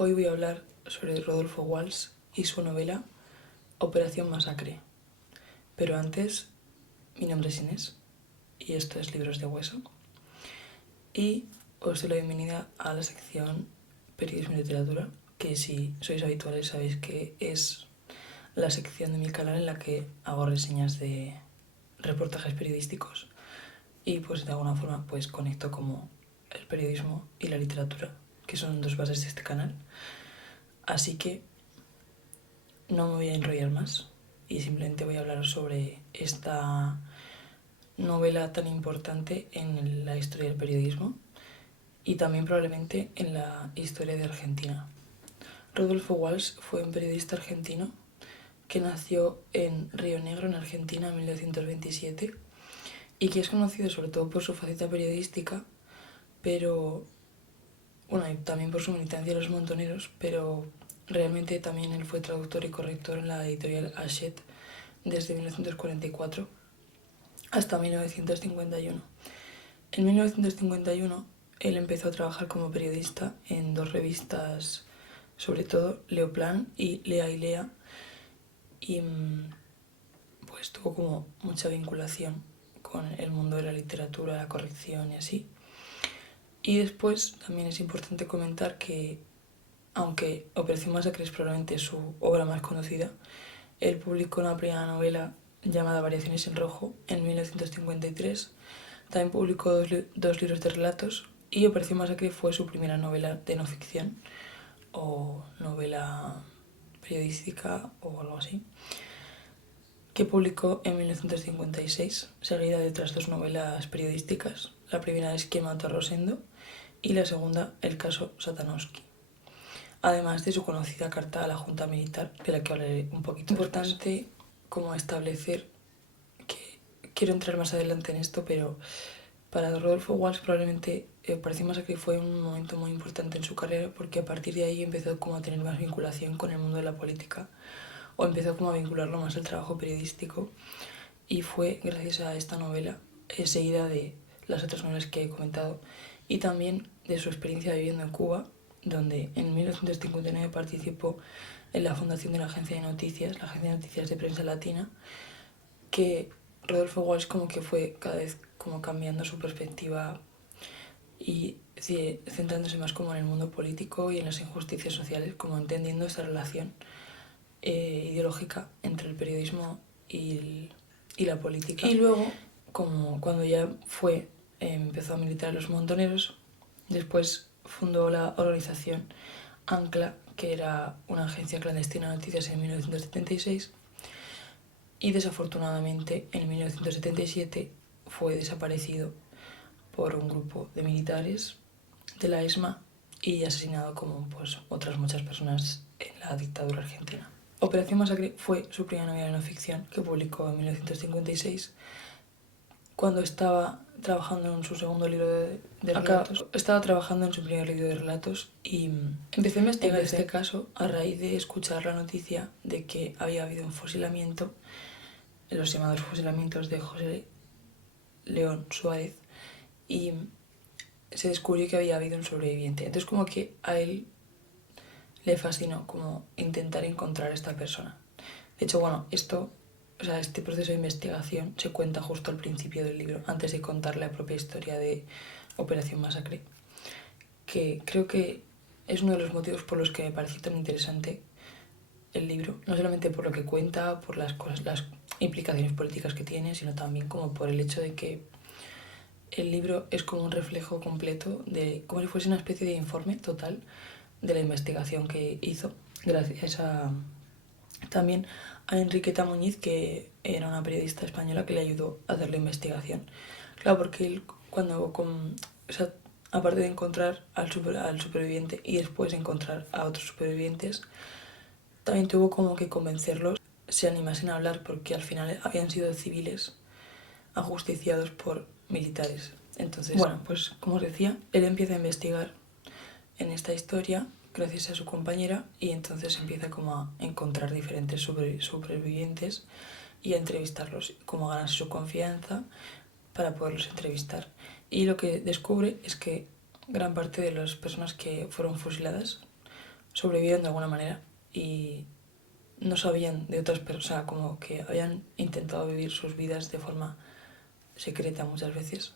Hoy voy a hablar sobre Rodolfo Walsh y su novela Operación Masacre. Pero antes, mi nombre es Inés y esto es Libros de Hueso. Y os doy la bienvenida a la sección Periodismo y Literatura, que si sois habituales sabéis que es la sección de mi canal en la que hago reseñas de reportajes periodísticos y pues de alguna forma pues conecto como el periodismo y la literatura, que son dos bases de este canal. Así que no me voy a enrollar más y simplemente voy a hablar sobre esta novela tan importante en la historia del periodismo y también probablemente en la historia de Argentina. Rodolfo Walsh fue un periodista argentino que nació en Río Negro, en Argentina, en 1927 y que es conocido sobre todo por su faceta periodística, pero bueno, y también por su militancia de los montoneros, pero realmente también él fue traductor y corrector en la editorial Hachette desde 1944 hasta 1951. En 1951 él empezó a trabajar como periodista en dos revistas, sobre todo Leoplan y Lea y Lea, y pues tuvo como mucha vinculación con el mundo de la literatura, la corrección y así. Y después también es importante comentar que, aunque Operación Masacre es probablemente su obra más conocida, él publicó una primera novela llamada Variaciones en Rojo en 1953. También publicó dos libros de relatos y Operación Masacre fue su primera novela de no ficción o novela periodística o algo así, que publicó en 1956, seguida de otras dos novelas periodísticas. La primera es ¿Quién mató a Rosendo? Y la segunda, El caso Satanowski. Además de su conocida carta a la Junta Militar, de la que hablaré un poquito. Es importante como establecer que quiero entrar más adelante en esto, pero para Rodolfo Walsh probablemente Operación Masacre fue un momento muy importante en su carrera, porque a partir de ahí empezó como a tener más vinculación con el mundo de la política, o empezó como a vincularlo más al trabajo periodístico, y fue gracias a esta novela, seguida de las otras novelas que he comentado, y también de su experiencia viviendo en Cuba, donde en 1959 participó en la fundación de la Agencia de Noticias, la Agencia de Noticias de Prensa Latina, que Rodolfo Walsh como que fue cada vez como cambiando su perspectiva y centrándose más como en el mundo político y en las injusticias sociales, como entendiendo esta relación ideológica entre el periodismo y la política. Y luego, como cuando ya empezó a militar en los montoneros, después fundó la organización Ancla, que era una agencia clandestina de noticias en 1976, y desafortunadamente en 1977 fue desaparecido por un grupo de militares de la ESMA y asesinado como pues otras muchas personas en la dictadura argentina. Operación Masacre fue su primera novela de no ficción, que publicó en 1956, cuando estaba trabajando en su segundo libro de relatos. Estaba trabajando en su primer libro de relatos y empecé a investigar este caso a raíz de escuchar la noticia de que había habido un fusilamiento, los llamados fusilamientos de José León Suárez, y se descubrió que había habido un sobreviviente. Entonces como que a él le fascinó como intentar encontrar a esta persona. De hecho, bueno, este proceso de investigación se cuenta justo al principio del libro, antes de contar la propia historia de Operación Masacre, que creo que es uno de los motivos por los que me parece tan interesante el libro, no solamente por lo que cuenta, por las implicaciones políticas que tiene, sino también como por el hecho de que el libro es como un reflejo completo de, como si fuese una especie de informe total de la investigación que hizo, gracias también a Enriqueta Muñiz, que era una periodista española que le ayudó a hacer la investigación. Claro, porque él aparte de encontrar al superviviente y después encontrar a otros supervivientes, también tuvo como que convencerlos se animasen a hablar, porque al final habían sido civiles ajusticiados por militares. Entonces, bueno, pues como os decía, él empieza a investigar en esta historia gracias a su compañera y entonces empieza como a encontrar diferentes supervivientes y a entrevistarlos, como a ganarse su confianza para poderlos entrevistar. Y lo que descubre es que gran parte de las personas que fueron fusiladas sobrevivieron de alguna manera y no sabían de otras personas, o sea, como que habían intentado vivir sus vidas de forma secreta muchas veces.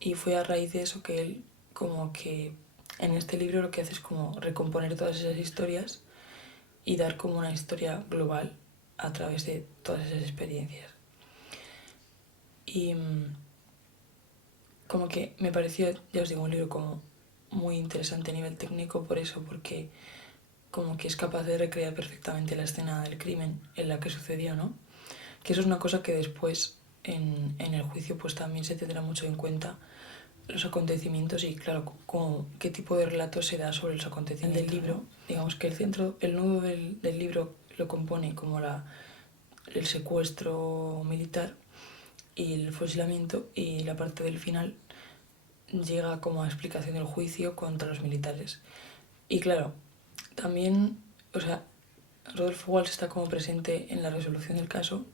Y fue a raíz de eso que él, como que en este libro lo que hace es como recomponer todas esas historias y dar como una historia global a través de todas esas experiencias. Y como que me pareció, ya os digo, un libro como muy interesante a nivel técnico por eso, porque como que es capaz de recrear perfectamente la escena del crimen en la que sucedió, ¿no? Que eso es una cosa que después en el juicio pues también se tendrá mucho en cuenta los acontecimientos y claro, como qué tipo de relato se da sobre los acontecimientos del libro. Digamos que el nudo del libro lo compone como el secuestro militar y el fusilamiento, y la parte del final llega como a explicación del juicio contra los militares. Y claro, también, o sea, Rodolfo Walsh está como presente en la resolución del caso,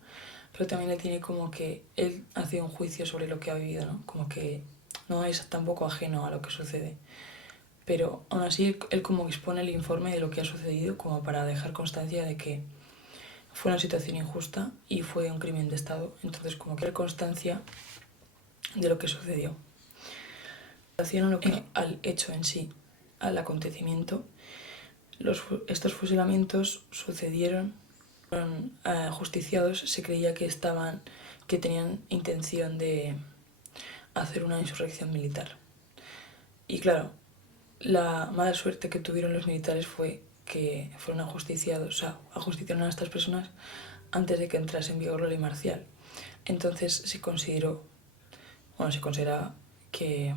pero también le tiene como que él hace un juicio sobre lo que ha vivido, ¿no? Como que no es tampoco ajeno a lo que sucede. Pero aún así él como expone el informe de lo que ha sucedido como para dejar constancia de que fue una situación injusta y fue un crimen de Estado. Entonces como que hay constancia de lo que sucedió. En relación a al hecho en sí, al acontecimiento, estos fusilamientos sucedieron, fueron ajusticiados, se creía que tenían intención de hacer una insurrección militar. Y claro, la mala suerte que tuvieron los militares fue que fueron ajusticiados, o sea, ajusticiaron a estas personas antes de que entrase en vigor la ley marcial. Entonces se considera que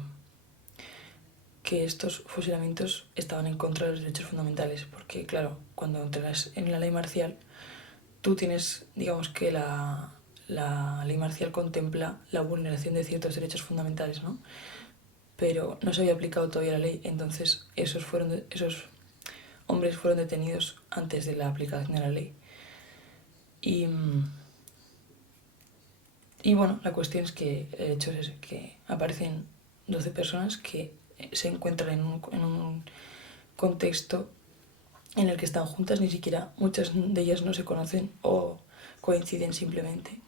estos fusilamientos estaban en contra de los derechos fundamentales, porque claro, cuando entras en la ley marcial, tú tienes, digamos que la ley marcial contempla la vulneración de ciertos derechos fundamentales, ¿no? Pero no se había aplicado todavía la ley, entonces esos hombres fueron detenidos antes de la aplicación de la ley. Y bueno, la cuestión es que el hecho es que aparecen 12 personas que se encuentran en un contexto en el que están juntas, ni siquiera muchas de ellas no se conocen o coinciden simplemente.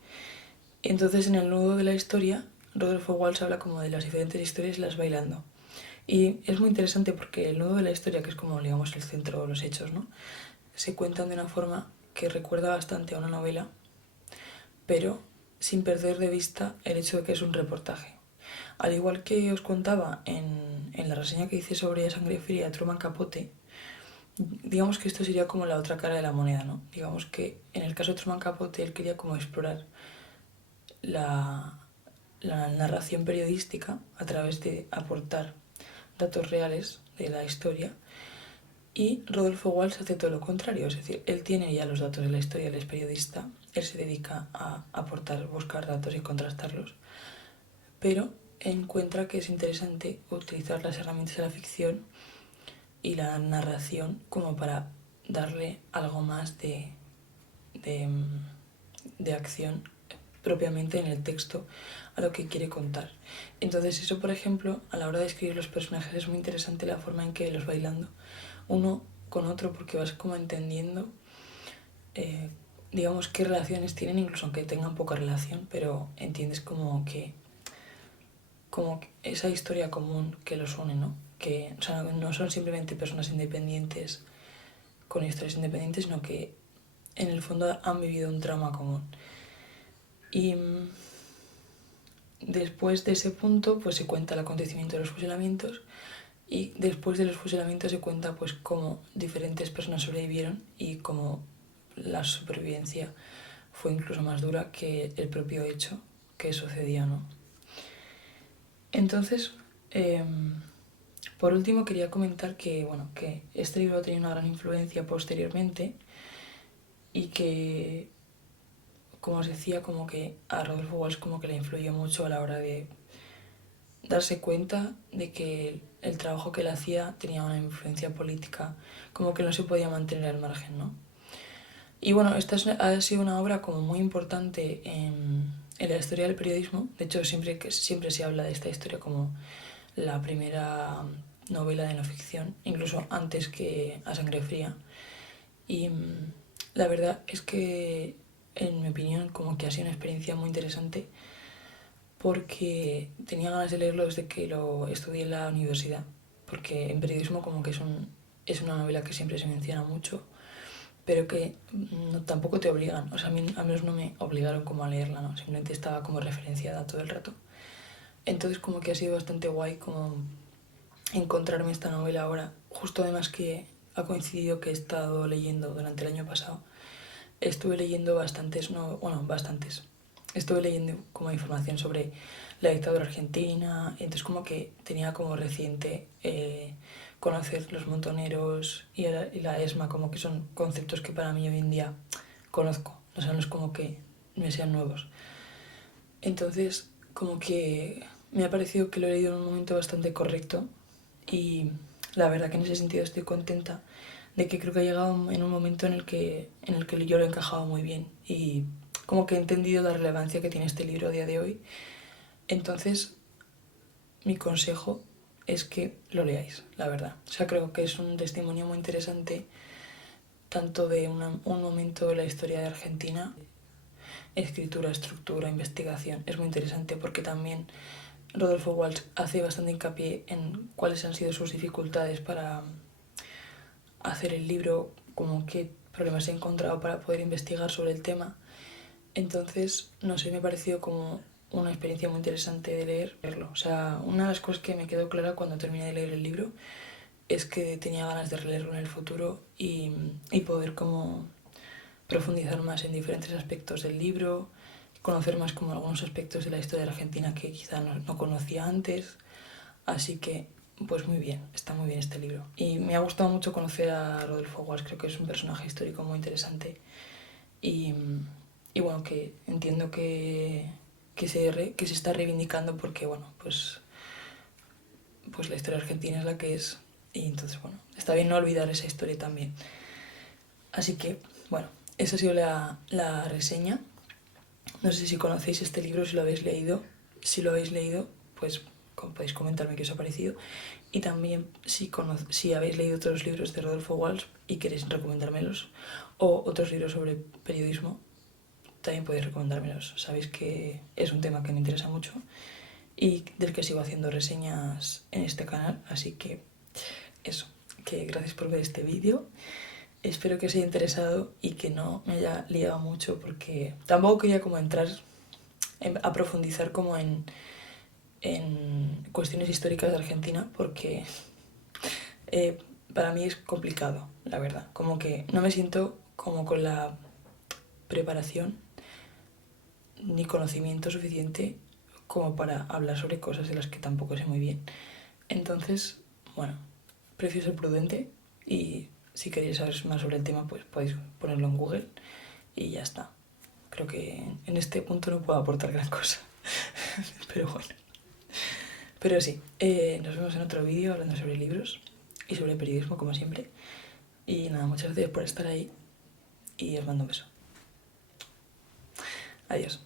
Entonces en el nudo de la historia, Rodolfo Walsh habla como de las diferentes historias y las va hilando. Y es muy interesante porque el nudo de la historia, que es como digamos el centro de los hechos, ¿no? Se cuentan de una forma que recuerda bastante a una novela, pero sin perder de vista el hecho de que es un reportaje. Al igual que os contaba en la reseña que hice sobre Sangre Fría, Truman Capote, digamos que esto sería como la otra cara de la moneda, ¿no? Digamos que en el caso de Truman Capote él quería como explorar la narración periodística a través de aportar datos reales de la historia, y Rodolfo Walsh hace todo lo contrario, es decir, él tiene ya los datos de la historia, él es periodista, él se dedica a aportar, buscar datos y contrastarlos, pero encuentra que es interesante utilizar las herramientas de la ficción y la narración como para darle algo más de acción propiamente en el texto a lo que quiere contar. Entonces eso, por ejemplo, a la hora de escribir los personajes es muy interesante la forma en que los va hilando uno con otro, porque vas como entendiendo digamos qué relaciones tienen, incluso aunque tengan poca relación, pero entiendes como esa historia común que los une, ¿no? Que o sea, no son simplemente personas independientes con historias independientes, sino que en el fondo han vivido un trauma común. Y después de ese punto pues se cuenta el acontecimiento de los fusilamientos, y después de los fusilamientos se cuenta pues cómo diferentes personas sobrevivieron y cómo la supervivencia fue incluso más dura que el propio hecho que sucedía, ¿no? Entonces, por último quería comentar que, bueno, que este libro ha tenido una gran influencia posteriormente y que, como os decía, como que a Rodolfo Walsh como que le influyó mucho a la hora de darse cuenta de que el trabajo que él hacía tenía una influencia política, como que no se podía mantener al margen, ¿no? Y bueno, esta ha sido una obra como muy importante en la historia del periodismo. De hecho, siempre se habla de esta historia como la primera novela de no ficción, incluso antes que A Sangre Fría. Y la verdad es que, en mi opinión, como que ha sido una experiencia muy interesante porque tenía ganas de leerlo desde que lo estudié en la universidad, porque en periodismo como que es una novela que siempre se menciona mucho, pero que tampoco te obligan, o sea, a mí al menos no me obligaron como a leerla, ¿no? Simplemente estaba como referenciada todo el rato. Entonces como que ha sido bastante guay como encontrarme esta novela ahora, justo además que ha coincidido que he estado leyendo durante el año pasado. Estuve leyendo bastantes, no, bueno, bastantes. Estuve leyendo como información sobre la dictadura argentina, entonces como que tenía como reciente conocer los montoneros y la ESMA, como que son conceptos que para mí hoy en día conozco, o sea, no es como que me sean nuevos. Entonces, como que me ha parecido que lo he leído en un momento bastante correcto y la verdad que en ese sentido estoy contenta de que creo que ha llegado en un momento en el que yo lo he encajado muy bien y como que he entendido la relevancia que tiene este libro a día de hoy. Entonces, mi consejo es que lo leáis, la verdad. O sea, creo que es un testimonio muy interesante tanto de un momento de la historia de Argentina, escritura, estructura, investigación. Es muy interesante porque también Rodolfo Walsh hace bastante hincapié en cuáles han sido sus dificultades para hacer el libro, como qué problemas he encontrado para poder investigar sobre el tema. Entonces, no sé, me ha parecido como una experiencia muy interesante de leerlo. O sea, una de las cosas que me quedó clara cuando terminé de leer el libro es que tenía ganas de releerlo en el futuro y poder como profundizar más en diferentes aspectos del libro, conocer más como algunos aspectos de la historia de Argentina que quizá no conocía antes. Así que, pues muy bien, está muy bien este libro. Y me ha gustado mucho conocer a Rodolfo Walsh, creo que es un personaje histórico muy interesante. Y, y bueno, que entiendo que se está reivindicando porque, bueno, pues la historia argentina es la que es. Y entonces, bueno, está bien no olvidar esa historia también. Así que, bueno, esa ha sido la reseña. No sé si conocéis este libro, si lo habéis leído. Si lo habéis leído, pues podéis comentarme qué os ha parecido. Y también si habéis leído otros libros de Rodolfo Walsh y queréis recomendármelos, o otros libros sobre periodismo, también podéis recomendármelos. Sabéis que es un tema que me interesa mucho y del que sigo haciendo reseñas en este canal, así que eso, que gracias por ver este vídeo. Espero que os haya interesado y que no me haya liado mucho porque tampoco quería como entrar a profundizar como en cuestiones históricas de Argentina porque para mí es complicado, la verdad. Como que no me siento como con la preparación ni conocimiento suficiente como para hablar sobre cosas de las que tampoco sé muy bien. Entonces, bueno, prefiero ser prudente y si queréis saber más sobre el tema, pues podéis ponerlo en Google y ya está. Creo que en este punto no puedo aportar gran cosa, pero bueno. Pero sí, nos vemos en otro vídeo hablando sobre libros y sobre periodismo, como siempre. Y nada, muchas gracias por estar ahí y os mando un beso. Adiós.